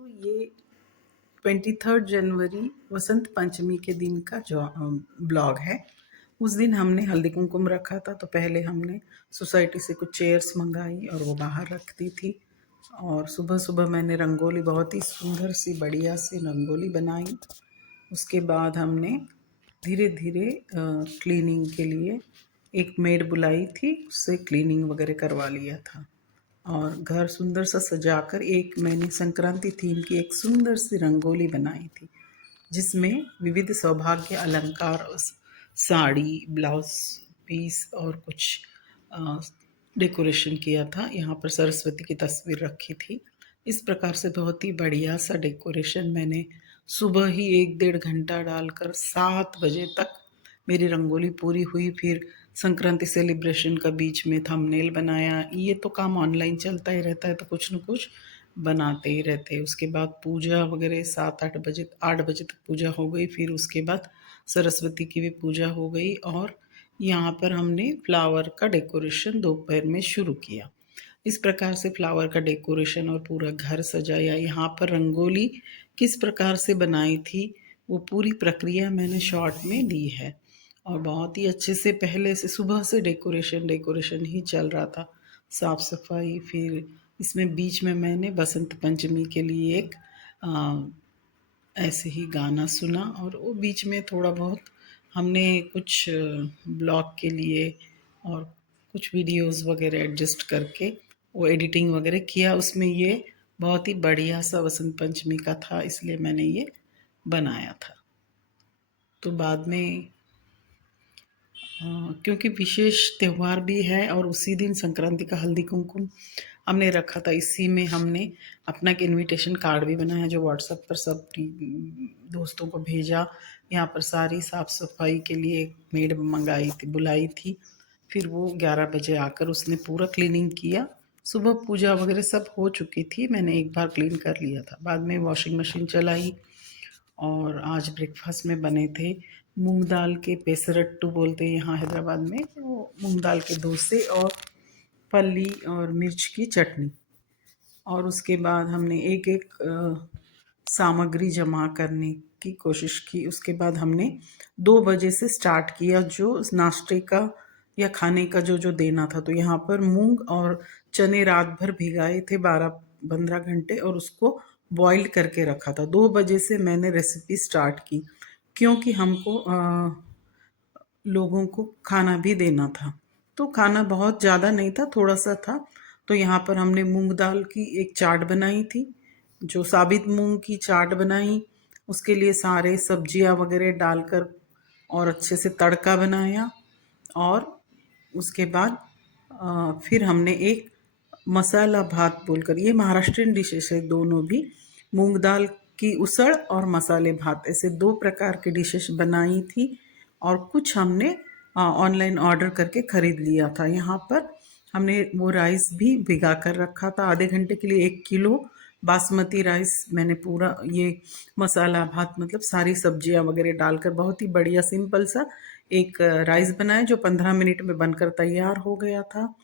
तो ये 23 जनवरी वसंत पंचमी के दिन का जो ब्लॉग है। उस दिन हमने हल्दी कुमकुम रखा था, तो पहले हमने सोसाइटी से कुछ चेयर्स मंगाई और वो बाहर रख दी थी। और सुबह सुबह मैंने रंगोली, बहुत ही सुंदर सी बढ़िया सी रंगोली बनाई। उसके बाद हमने धीरे धीरे क्लीनिंग के लिए एक मेड बुलाई थी, उससे क्लीनिंग वगैरह करवा लिया था। और घर सुंदर सा सजाकर एक मैंने संक्रांति थीम की एक सुंदर सी रंगोली बनाई थी, जिसमें विविध सौभाग्य अलंकार, साड़ी, ब्लाउज पीस और कुछ डेकोरेशन किया था। यहाँ पर सरस्वती की तस्वीर रखी थी। इस प्रकार से बहुत ही बढ़िया सा डेकोरेशन मैंने सुबह ही 1-1.5 घंटा डालकर 7 बजे तक मेरी रंगोली पूरी हुई। फिर संक्रांति सेलिब्रेशन का बीच में थंबनेल बनाया। ये तो काम ऑनलाइन चलता ही रहता है, तो कुछ न कुछ बनाते ही रहते हैं। उसके बाद पूजा वगैरह 8 बजे तक पूजा हो गई। फिर उसके बाद सरस्वती की भी पूजा हो गई और यहाँ पर हमने फ्लावर का डेकोरेशन दोपहर में शुरू किया। इस प्रकार से फ्लावर का डेकोरेशन और पूरा घर सजाया। यहाँ पर रंगोली किस प्रकार से बनाई थी, वो पूरी प्रक्रिया मैंने शॉर्ट में दी है। और बहुत ही अच्छे से पहले से सुबह से डेकोरेशन ही चल रहा था, साफ सफाई। फिर इसमें बीच में मैंने बसंत पंचमी के लिए एक ऐसे ही गाना सुना, और वो बीच में थोड़ा बहुत हमने कुछ ब्लॉग के लिए और कुछ वीडियोस वगैरह एडजस्ट करके वो एडिटिंग वगैरह किया। उसमें ये बहुत ही बढ़िया सा वसंत पंचमी का था, इसलिए मैंने ये बनाया था। तो बाद में क्योंकि विशेष त्यौहार भी है और उसी दिन संक्रांति का हल्दी कुमकुम हमने रखा था, इसी में हमने अपना एक इनविटेशन कार्ड भी बनाया, जो व्हाट्सएप पर सब दोस्तों को भेजा। यहाँ पर सारी साफ सफाई के लिए एक मेड मंगाई थी, बुलाई थी। फिर वो 11 बजे आकर उसने पूरा क्लीनिंग किया। सुबह पूजा वगैरह सब हो चुकी थी, मैंने एक बार क्लीन कर लिया था। बाद में वॉशिंग मशीन चलाई और आज ब्रेकफास्ट में बने थे मूंग दाल के पेसरट्टू बोलते हैं यहाँ हैदराबाद में, वो मूंग दाल के डोसे और फली और मिर्च की चटनी। और उसके बाद हमने एक एक सामग्री जमा करने की कोशिश की। उसके बाद हमने 2 बजे से स्टार्ट किया, जो नाश्ते का या खाने का जो जो देना था। तो यहाँ पर मूंग और चने रात भर भिगाए थे 12-15 घंटे, और उसको बॉईल करके रखा था। 2 बजे से मैंने रेसिपी स्टार्ट की, क्योंकि हमको लोगों को खाना भी देना था। तो खाना बहुत ज़्यादा नहीं था, थोड़ा सा था। तो यहाँ पर हमने मूंग दाल की एक चाट बनाई थी, जो साबित मूंग की चाट बनाई। उसके लिए सारे सब्जियां वगैरह डालकर और अच्छे से तड़का बनाया। और उसके बाद फिर हमने एक मसाला भात बोलकर, ये महाराष्ट्रियन डिशेस है दोनों भी, मूंग दाल की उसड़ और मसाले भात, ऐसे 2 प्रकार की डिशेस बनाई थी। और कुछ हमने ऑनलाइन ऑर्डर करके ख़रीद लिया था। यहाँ पर हमने वो राइस भी भिगा कर रखा था आधे घंटे के लिए। 1 किलो बासमती राइस मैंने पूरा ये मसाला भात, मतलब सारी सब्जियां वगैरह डालकर बहुत ही बढ़िया सिंपल सा एक राइस बनाया, जो 15 मिनट में बनकर तैयार हो गया था।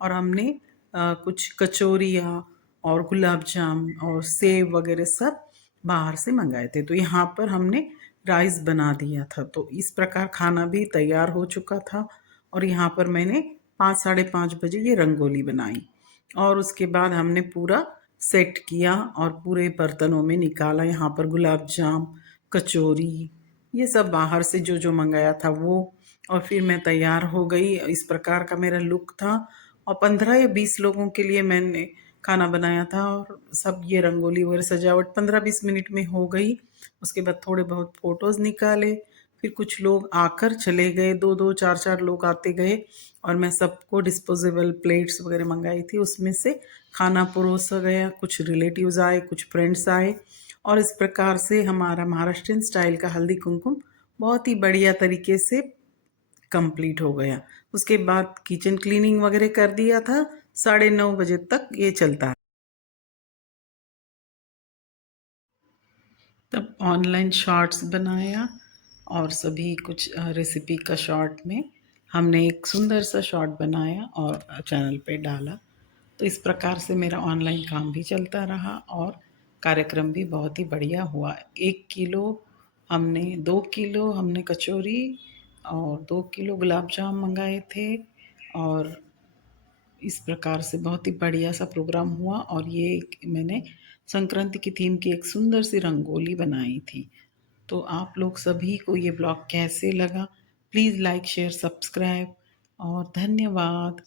और हमने कुछ कचौरियाँ और गुलाब जाम और सेव वगैरह सब बाहर से मंगाए थे। तो यहाँ पर हमने राइस बना दिया था। तो इस प्रकार खाना भी तैयार हो चुका था। और यहाँ पर मैंने 5-5:30 बजे ये रंगोली बनाई, और उसके बाद हमने पूरा सेट किया और पूरे बर्तनों में निकाला। यहाँ पर गुलाब जाम, कचौरी, ये सब बाहर से जो जो मंगाया था वो। और फिर मैं तैयार हो गई। इस प्रकार का मेरा लुक था। और 15 या 20 लोगों के लिए मैंने खाना बनाया था, और सब ये रंगोली वगैरह सजावट 15-20 मिनट में हो गई। उसके बाद थोड़े बहुत फ़ोटोज़ निकाले। फिर कुछ लोग आकर चले गए, 2-2, 4-4 लोग आते गए। और मैं सबको डिस्पोजेबल प्लेट्स वगैरह मंगाई थी, उसमें से खाना परोसा गया। कुछ रिलेटिव्स आए, कुछ फ्रेंड्स आए, और इस प्रकार से हमारा महाराष्ट्रियन स्टाइल का हल्दी कुमकुम बहुत ही बढ़िया तरीके से कंप्लीट हो गया। उसके बाद किचन क्लीनिंग वगैरह कर दिया था। 9:30 बजे तक ये चलता है। तब ऑनलाइन शॉर्ट्स बनाया, और सभी कुछ रेसिपी का शॉर्ट में हमने एक सुंदर सा शॉर्ट बनाया और चैनल पे डाला। तो इस प्रकार से मेरा ऑनलाइन काम भी चलता रहा, और कार्यक्रम भी बहुत ही बढ़िया हुआ। 1 किलो हमने 2 किलो हमने कचौरी और 2 किलो गुलाब जाम मँगाए थे और इस प्रकार से बहुत ही बढ़िया सा प्रोग्राम हुआ और ये मैंने संक्रांति की थीम की एक सुंदर सी रंगोली बनाई थी। तो आप लोग सभी को ये ब्लॉग कैसे लगा? प्लीज़ लाइक, शेयर, सब्सक्राइब और धन्यवाद।